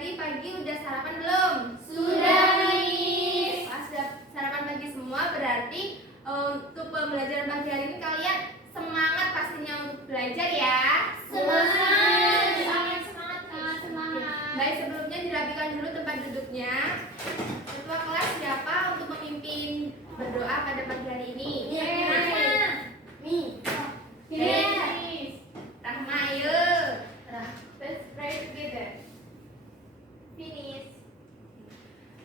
Tadi pagi udah sarapan belum? Sudah, Miss. Pas sudah sarapan pagi semua, berarti untuk pembelajaran pagi hari ini kalian semangat pastinya untuk belajar ya. Semangat, sangat semangat. Baik, sebelumnya dirapikan dulu tempat duduknya. Ketua kelas siapa untuk memimpin berdoa pada pagi hari ini? Rahma, ayo. Let's pray together. Finish.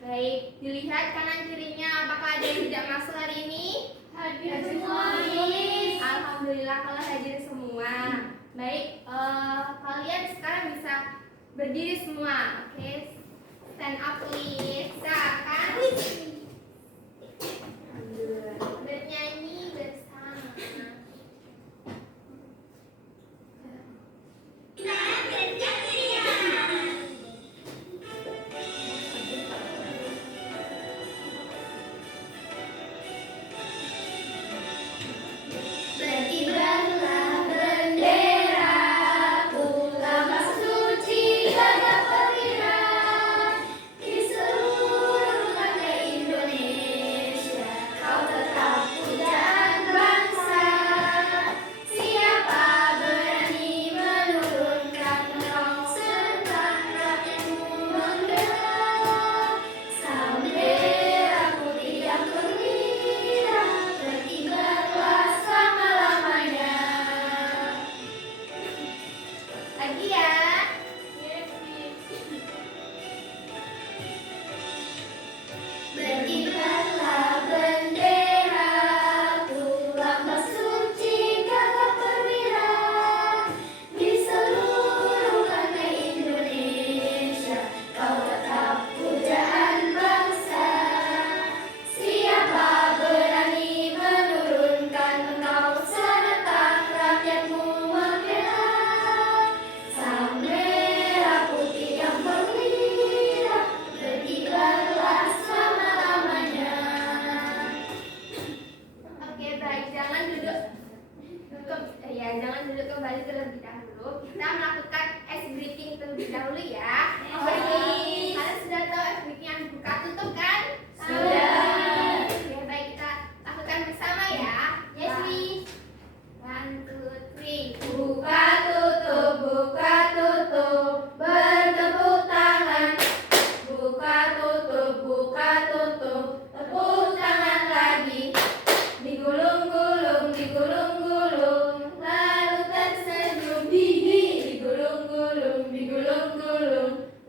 Baik, dilihat kanan kirinya apakah ada yang tidak masuk hari ini? Hadir semua, Miss. Alhamdulillah kalau hadir semua. Baik, kalian sekarang bisa berdiri semua. Oke, stand up please. Silakan bernyanyi bersama. Berkibarlah bendera, ulama suci gagah perwira di seluruh tanah Indonesia. Kau tetap pujaan bangsa. Siapa berani menurunkan engkau, serta rakyatmu membela. Sang merah putih yang perwira, berkibarlah selama-lamanya. Lagi ya. Berkibarlah bendera, ulama suci gagah perwira di seluruh tanah Indonesia. Kau tetap pujaan bangsa. Siapa berani menurunkan engkau, serta rakyatmu membela. Sang merah putih yang perwira, berkibarlah selama-lamanya. Oke, baik, jangan duduk kembali terlebih dahulu. Kita melakukan ice breaking terlebih dahulu ya. Kalian sudah tahu ice breaking yang buka tutup kan? Sudah. Oke, baik, kita lakukan bersama ya. Yes, Miss. 1, 2, 3. Buka tutup, bertepuk tangan. Buka tutup, tepuk tangan lagi. Digulung-gulung, lalu tersenyum. Digulung-gulung,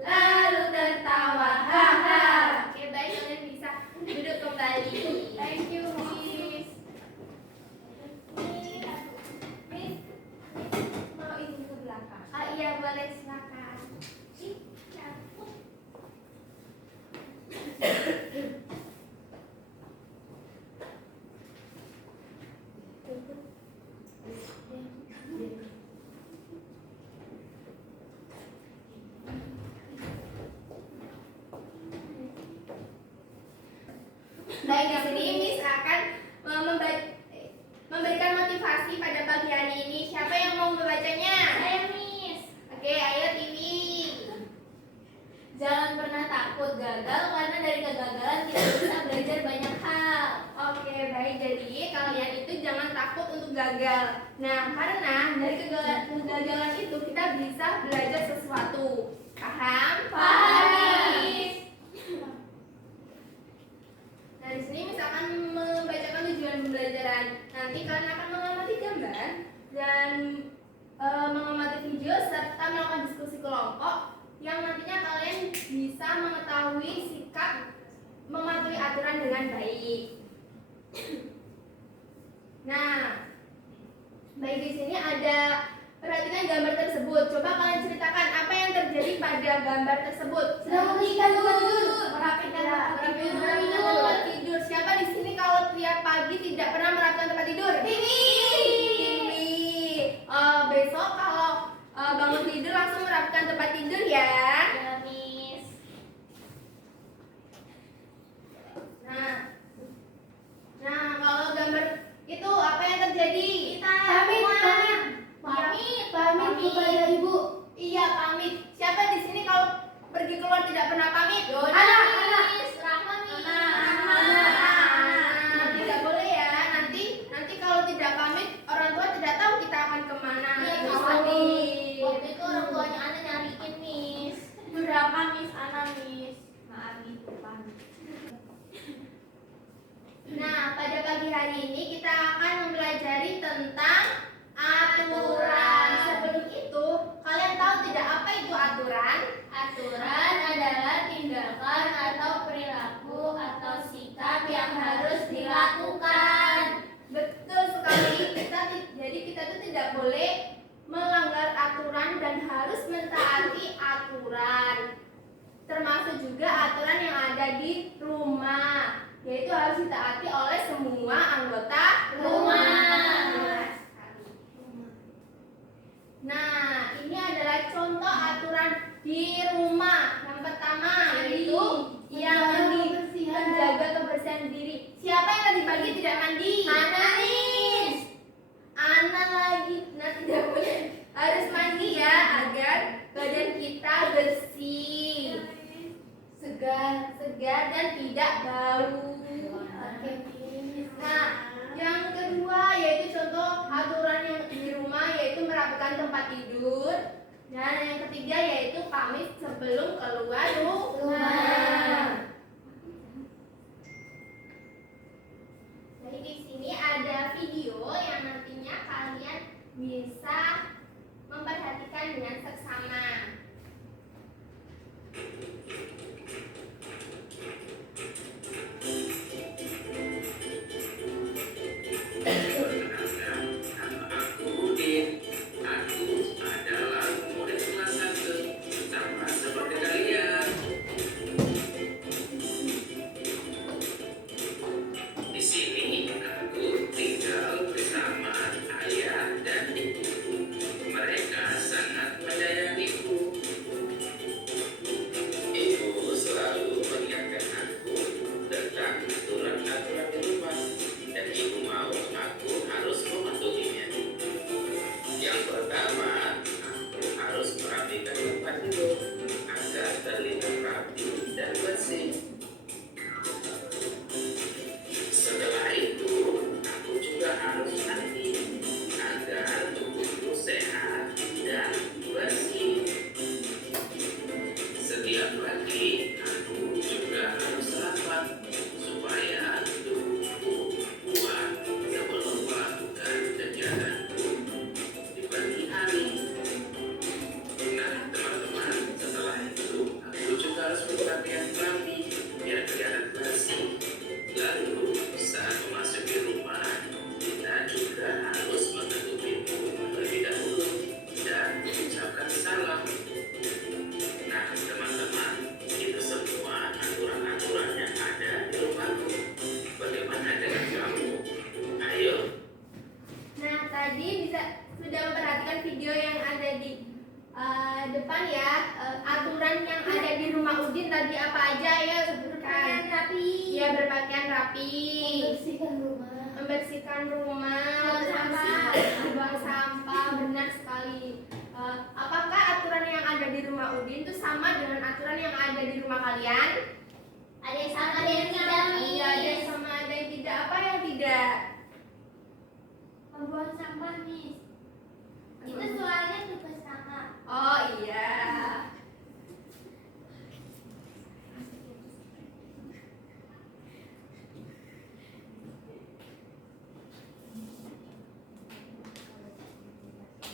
lalu tertawa. Haha. Oke, baik, kalian bisa duduk kembali. Thank you, Miss. Miss, mau izin ke belakang? Iya, boleh, silakan. Baik, di sini Miss akan memberikan motivasi pada pagi hari ini. Siapa yang mau membacanya? Saya, Miss. Oke, ayo Tiwi. Jangan pernah takut gagal, karena dari kegagalan kita bisa belajar banyak hal. Oke, baik. Jadi kalian itu jangan takut untuk gagal. Nah, karena dari kegagalan itu kita bisa belajar sesuatu. Paham? Paham. Nah, di sini misalkan membacakan tujuan pembelajaran. Nanti kalian akan mengamati gambar dan mengamati video serta melakukan diskusi kelompok yang nantinya kalian bisa mengetahui sikap mematuhi aturan dengan baik. Nah, baik, di sini ada perhatikan gambar tersebut. Coba kalian ceritakan apa yang terjadi pada gambar tersebut. Sedang membersihkan tempat tidur. Merapikan tempat tidur. Siapa di sini kalau tiap pagi tidak pernah merapikan tempat tidur? Tiwi. Besok kalau bangun tidur langsung merapikan tempat tidur ya. Ya, Miss. Nah, kalau gambar itu apa yang terjadi? Pamit kepada ibu. Iya, pamit. Siapa di sini kalau pergi ke hari ini kita akan mempelajari tentang aturan. Sebelum itu, kalian tahu tidak apa itu aturan? Aturan adalah tindakan atau perilaku atau sikap yang harus dilakukan. Betul sekali. Jadi kita tuh tidak boleh melanggar aturan dan harus mentaati aturan. Termasuk juga aturan yang ada di rumah, yaitu harus ditaati oleh semua anggota rumah. Nah, ini adalah contoh aturan di rumah. Yang pertama yaitu yang menjaga kebersihan diri. Siapa yang tadi pagi tidak mandi? Ananis. Ana lagi. Nah, tidak boleh. Harus mandi ya agar badan kita bersih, segar dan tidak bau. Nah, yang kedua yaitu contoh aturan yang di rumah yaitu merapikan tempat tidur. Dan yang ketiga yaitu pamit sebelum keluar rumah. Jadi di sini ada video yang nantinya kalian bisa memperhatikan dengan seksama. Sudah memperhatikan video yang ada di depan ya. Aturan yang ada di rumah Udin tadi apa aja ya? Berpakaian rapi. Ya, berpakaian rapi. Membersihkan rumah. Membuang sampah. Benar sekali. Apakah aturan yang ada di rumah Udin itu sama dengan aturan yang ada di rumah kalian? Ada yang sama, ada yang tidak. Iya, ada yang sama, ada yang tidak. Apa yang tidak? Membuang sampah, Miss. Itu soalnya tugas kakak. Oh iya.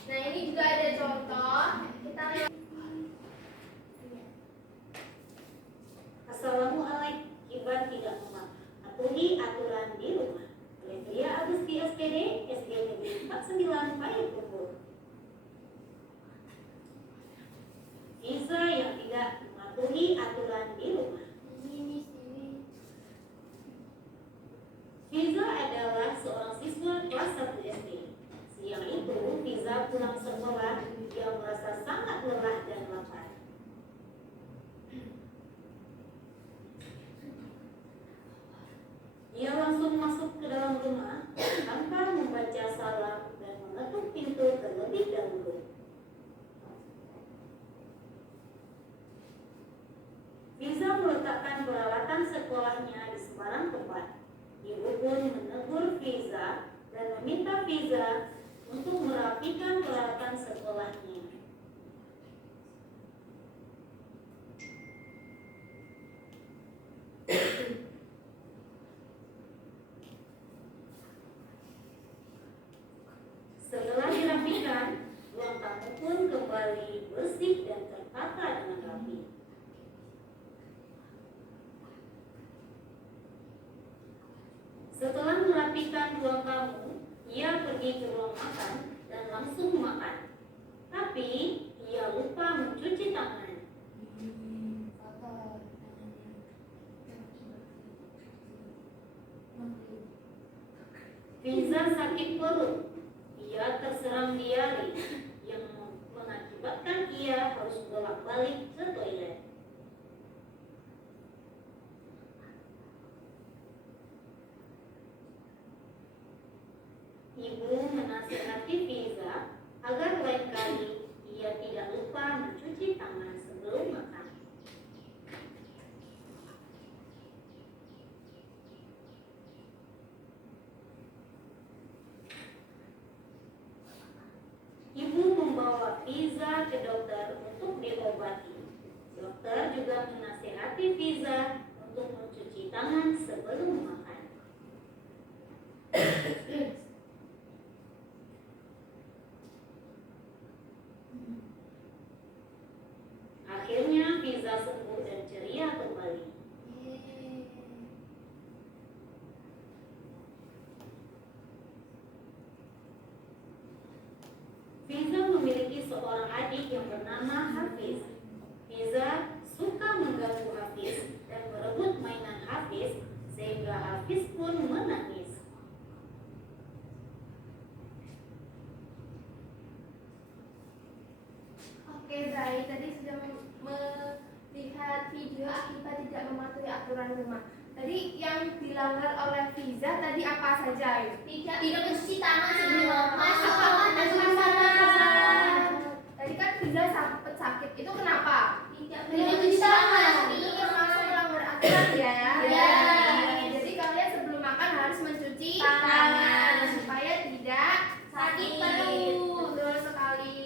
Nah, ini juga ada contoh. Kita lihat. Assalamualaikum. Iban tidak mematuhi aturan di rumah. Olivia Agusti SPD, SD Negeri 49 Payakumbuh. Fiza yang tidak mematuhi aturan di rumah. Fiza adalah seorang siswa kelas 1 SD. Siang itu, Fiza pulang sekolah. Dia merasa sangat lelah dan lapar. Dia langsung masuk ke dalam rumah tanpa membaca salam dan mengetuk pintu terlebih dahulu. Fiza meletakkan peralatan sekolahnya di sembarang tempat. Ibu pun menegur Fiza dan meminta Fiza untuk merapikan peralatan sekolahnya. Setelah merapikan ruang tamu, ia pergi ke ruang makan dan langsung makan. Tapi ia lupa mencuci tangan. Fiza sakit perut. Ia terserang diare yang mengakibatkan ia harus bolak-balik ke toilet. Ibu menasihati Fiza agar lain kali ia tidak lupa mencuci tangan sebelum makan. Ibu membawa Fiza ke dokter untuk diobati. Dokter juga menasihati Fiza untuk mencuci tangan sebelum makan. Akhirnya Fiza sembuh dan ceria kembali. Fiza memiliki seorang adik yang bernama Hafiz. Fiza suka mengganggu Hafiz dan merebut mainan Hafiz sehingga Hafiz pun menangis. Oke, baik. Tadi sudah melihat video akibat tidak mematuhi aturan rumah. Tadi yang dilanggar oleh Fiza tadi apa saja? Tidak mencuci tangan sebelum masuk Apa? kamar. Tadi kan Fiza sempat sakit. Itu kenapa? Tidak mencuci tangan. Itu termasuk melanggar aturan ya. Ya. Jadi kalian sebelum makan harus mencuci Tangan. supaya tidak Sakit perut. Betul sekali.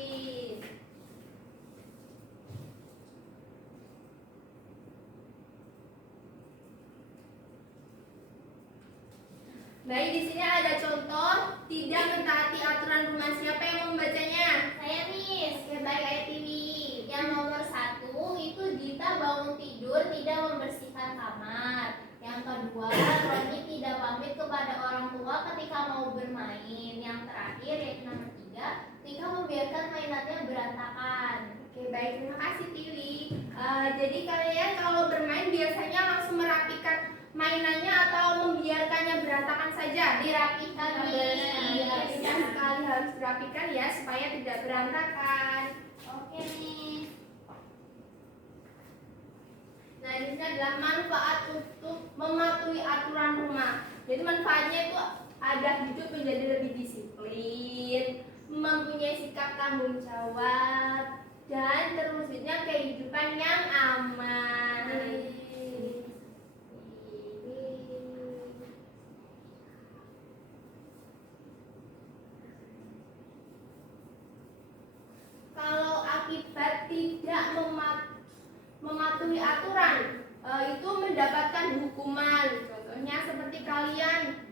Baik, di sini ada contoh tidak mentaati aturan rumah. Siapa yang mau membacanya? Saya Miss. Oke, baik, Ayah Tiwi. Yang nomor 1 itu Dita bangun tidur tidak membersihkan kamar. Yang kedua, Roni tidak pamit kepada orang tua ketika mau bermain. Yang terakhir yaitu nomor 3, Tika membiarkan mainannya berantakan. Oke, baik, terima kasih Tiwi. Jadi kalian kalau bermain biasanya langsung merapikan mainannya atau membiarkannya berantakan saja? Dirapikan, Miss. Dirapikan sekali, harus dirapikan ya supaya tidak berantakan. Oke, Miss. Nah, ini adalah manfaat untuk mematuhi aturan rumah. Jadi manfaatnya itu ada hidup menjadi lebih disiplin, mempunyai sikap tanggung jawab, dan terwujudnya kehidupan yang aman. Kalau akibat tidak mematuhi aturan, itu mendapatkan hukuman. Contohnya seperti kalian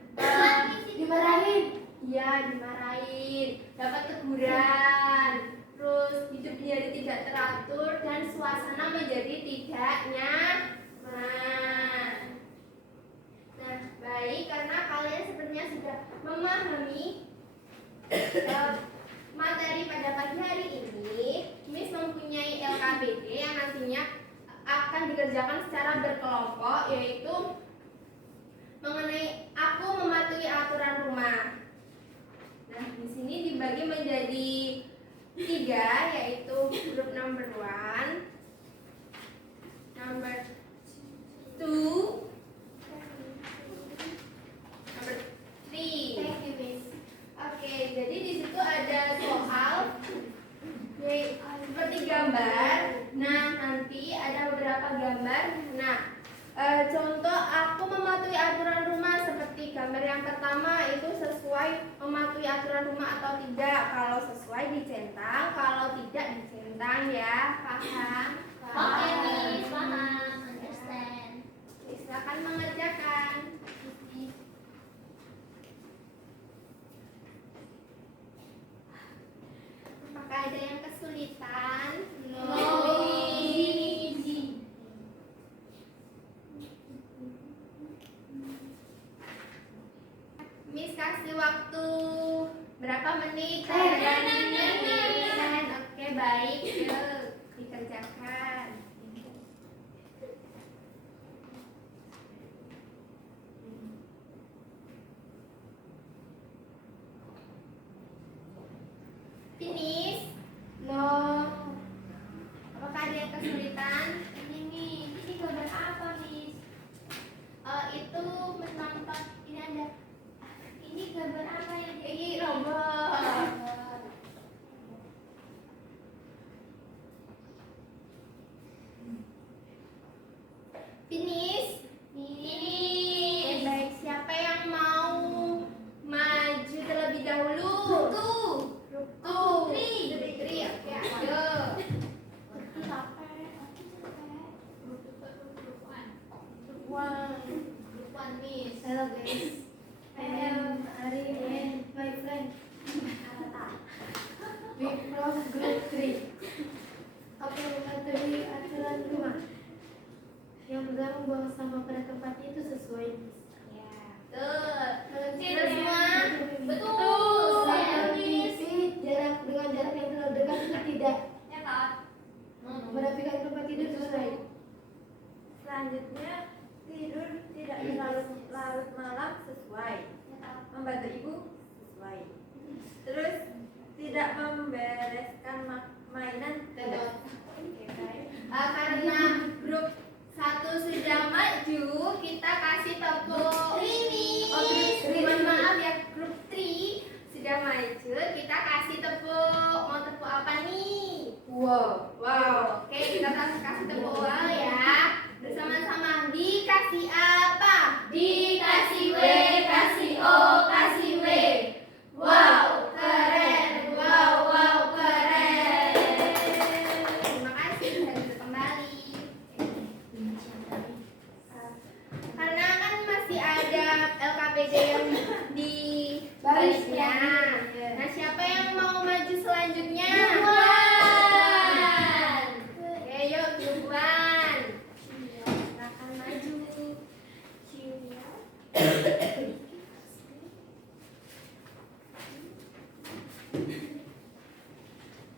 dimarahin, ya dimarahin, dapat teguran, terus hidup menjadi tidak teratur dan suasana menjadi tidak nyaman. Nah, baik, karena kalian sepertinya sudah memahami materi pada pagi hari ini, Miss mempunyai LKBD yang nantinya akan dikerjakan secara berkelompok, yaitu mengenai aku mematuhi aturan rumah. Nah, di sini dibagi menjadi 3, yaitu grup number 1, number 2, number 3. Thank you, Miss. Oke, jadi di situ ada soal seperti gambar. Nah, nanti ada beberapa gambar. Nah, contoh aku mematuhi aturan rumah seperti gambar yang pertama itu sesuai mematuhi aturan rumah atau tidak. Kalau sesuai dicentang, kalau tidak dicentang ya. Paham? Oke, Miss. Paham. Understand. Silakan mengerjakan. Apakah ada yang kesulitan? Miss. I am Ari and my friend. We from group 3. Apa yang mematuhi aturan rumah? Yang pertama, buang sampah pada tempatnya itu sesuai. Ya. Betul. Kita semua. Betul. Sama Miss. TV jarak dengan jarak yang terlalu dekat itu tidak. Ya Kak. Merapikan tempat tidur sesuai. Selanjutnya, tidur tidak terlalu larut malam sesuai. Ya Kak. Membantu ibu sesuai. Terus tidak membereskan mainan tidak. Karena grup 1 sudah maju, kita kasih tepuk. Mohon maaf ya, grup 3 sudah maju, kita kasih tepuk. Mau tepuk apa nih? Wow. Oke, kita kasih tepuk wow ya. Bersama-sama, dikasih apa? Dikasih W, kasih O, kasih W. Wow, keren. Wow, keren. Terima kasih sudah bisa kembali. Karena kan masih ada LKPD yang di barisnya. Nah, siapa yang mau maju selanjutnya? Oke, yuk Juan. Silakan maju.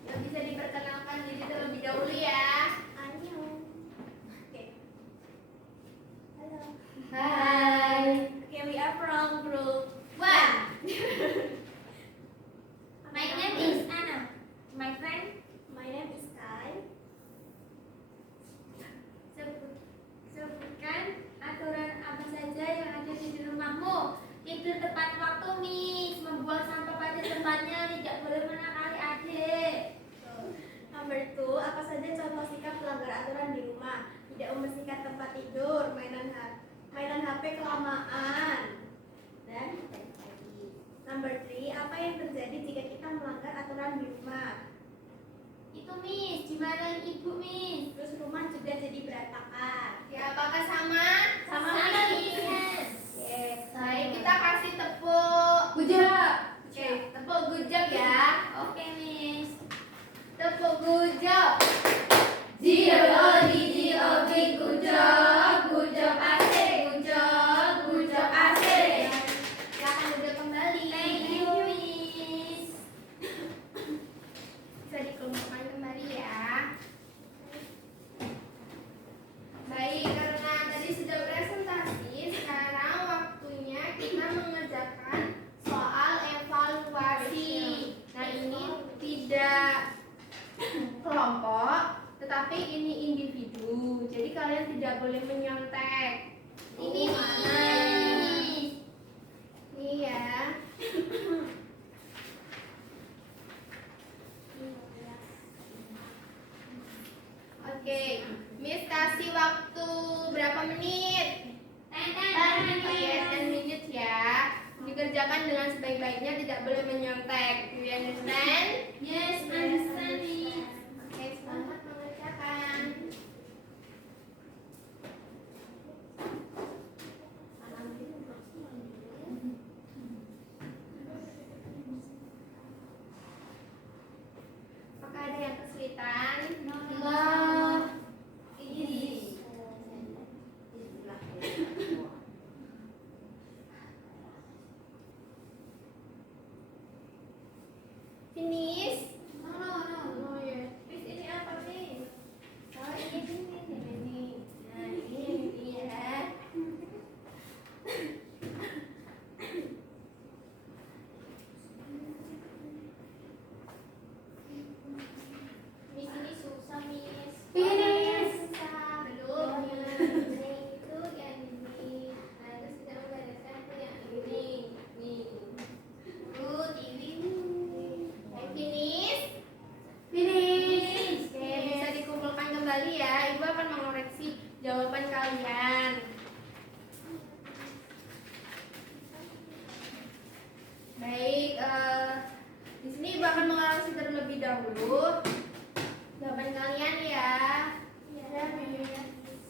Yuk, bisa diperkenalkan diri terlebih dahulu ya. Oke. Hai. Okay, we are from group 1. My name is Anna. My friend. My name is Kai. Sebutkan aturan apa saja yang ada di rumahmu. Tidur tepat waktu, Miss. Membuang sampah pada tempatnya, tidak boleh menakali adik. Number 2, apa saja contoh sikap pelanggar aturan di rumah? Tidak membersihkan tempat tidur, mainan HP kelamaan. Dan number 3, apa yang terjadi jika kita melanggar aturan di rumah? Itu, Miss. Dimarahin ibu, Miss. Terus rumah juga jadi berantakan. Ya, apakah sama? Sama, Miss. Baik, kita kasih tepuk. Good job. Oke, tepuk good job ya. Oke, Miss. Tepuk good job. G-O-D, G-O-D, good job. Good job asik. Good job asik. Silakan duduk kembali. Thank you, Miss. Bisa dikelompokkan kembali ya. Baik, karena tadi sudah presentasi, sekarang waktunya kita mengerjakan soal evaluasi. Nah, ini tidak kelompok, tetapi ini individu. Jadi kalian tidak boleh menyontek. Ini, Mana? Miss. Ini ya. Oke, Miss kasih waktu berapa menit? 10 menit ya. Dikerjakan dengan sebaik-baiknya, tidak boleh menyontek. Do you understand? Yes, understand, Miss. Oke, selamat mengerjakan. Apakah ada yang kesulitan? Enggak. Easy. Finish? Oh ya. Terus ini apa nih? Oh, ini finish ini. Nah, ini ya. Miss, ini susah, Miss. Finish. Belum. Ini itu yang ini. Nah, itu sudah membereskan itu yang ini. Nih. Good, ini. Finish. Finish. Oke, bisa dikumpulkan kembali ya. Ibu akan mengoreksi jawaban kalian. Baik, di sini Ibu akan mengoreksi terlebih dahulu jawaban kalian ya. Ya, Miss.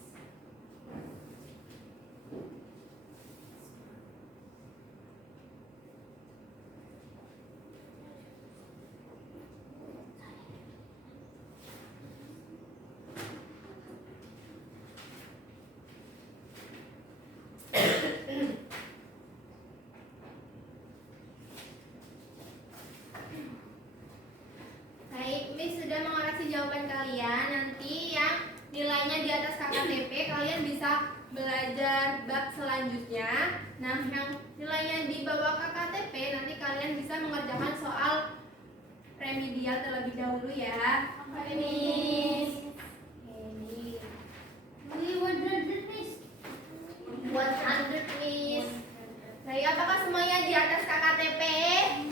nilainya di atas KKTP, kalian bisa belajar bab selanjutnya. Nah, yang nilainya di bawah KKTP nanti kalian bisa mengerjakan soal remedial terlebih dahulu ya. Oke, Miss. Ini 100, Miss. 100, Miss. Baik, apakah semuanya di atas KKTP?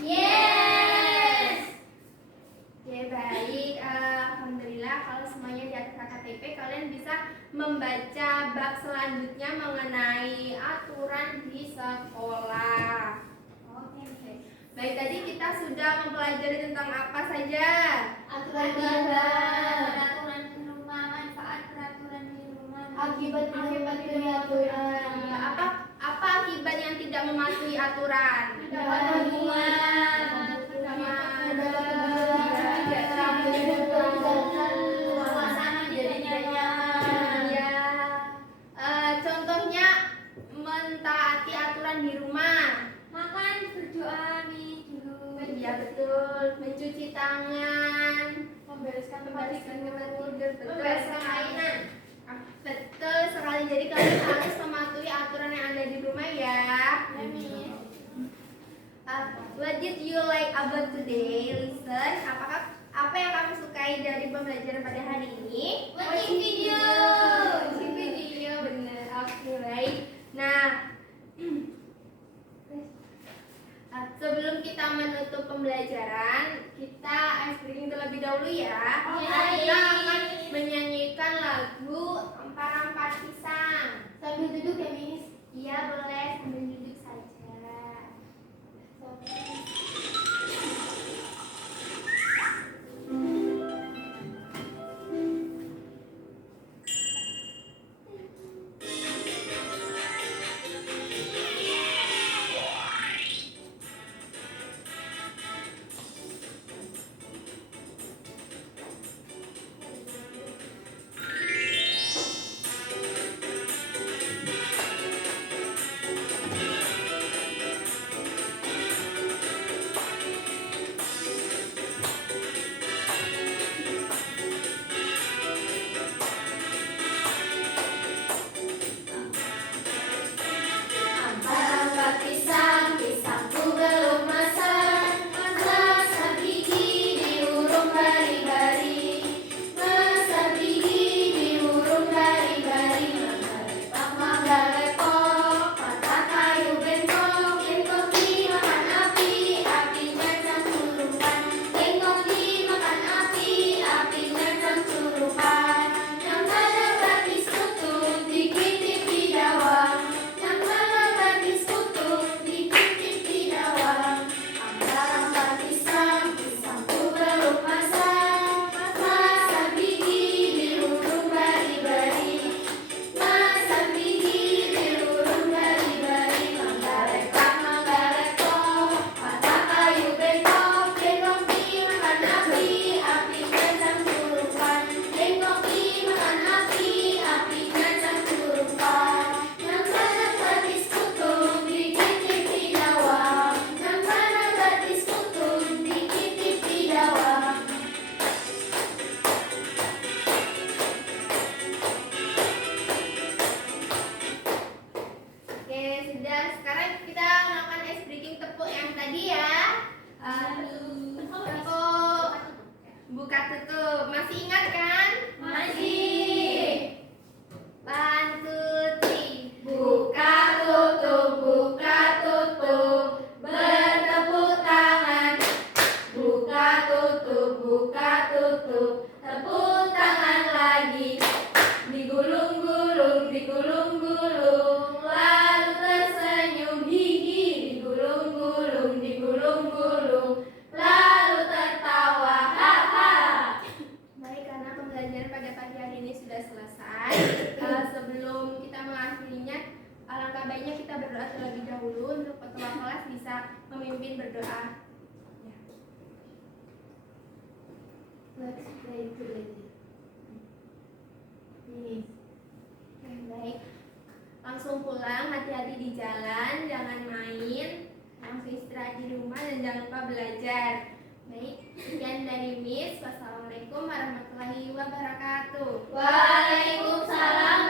Yes. Oke, baik. Alhamdulillah kalau semuanya di atas KKTP, kalian bisa membaca bab selanjutnya mengenai aturan di sekolah. Oke, Miss. Baik, tadi kita sudah mempelajari tentang apa saja? Aturan peraturan di rumah, manfaat peraturan di rumah, Akibat dari aturan. Apa akibat yang tidak mematuhi aturan? dapat hubungan, suasana jadi nyaman. Ya, contohnya mentaati aturan di rumah. Makan berdoa nih dulu. Ya betul, mencuci tangan, Membereskan tempat tidur. membereskan mainan. Betul sekali. Jadi kalian harus mematuhi aturan yang ada di rumah ya. What did you like about today? Listen, apa yang kamu sukai dari pembelajaran pada hari ini? Watching video. Watching video, benar. Oke, baik. Nah, sebelum kita menutup pembelajaran, kita ice breaking terlebih dahulu ya. Oke. Kita akan menyanyikan lagu Empar-Empar Pisang. Sambil duduk ya, Miss. Iya, boleh sambil duduk saja. Empar-empar pisang, pisangku belum masak. Masak gigi diurung bari-bari. Masak gigi diurung bari-bari. Mangga lepok, patah kayu bengkok. Bengkok dimakan api, apinya cangcurukan. Bengkok dimakan api, apinya cangcurukan. Yang ada batis tutup, dikitip di dawang. Yang ada batis tutup, dikitip di dawang. Empar-empar pisang, pisangku belum masak. Masak gigi diurung bari-bari. Masak gigi diurung bari-bari. Mangga lepok, patah kayu bengkok. Bengkok dimakan api, apinya cangcurukan. Bengkok dimakan api, apinya cangcurukan. Yang mana batis tutup, dikitip di dawang. Yang mana batis tutup, dikitip di dawang. Oke, sudah. Sekarang kita melakukan ice breaking tepuk yang tadi ya. Tepuk buka tutup. Masih ingat kan? Masih. 1, 2, 3. Buka tutup, bertepuk tangan. Buka tutup, tepuk tangan lagi. Digulung-gulung, lalu tersenyum gigi. Digulung-gulung, lalu tertawa. Haha. Baik, karena pembelajaran pada pagi hari ini sudah selesai. Sebelum kita mengakhirinya, alangkah baiknya kita berdoa terlebih dahulu. Untuk ketua kelas bisa memimpin berdoa. Ya. Let's play together. Ini. Oke, baik. Langsung pulang, hati-hati di jalan, jangan main, langsung istirahat di rumah dan jangan lupa belajar. Baik, sekian dari Miss. Wassalamualaikum warahmatullahi wabarakatuh. Waalaikumsalam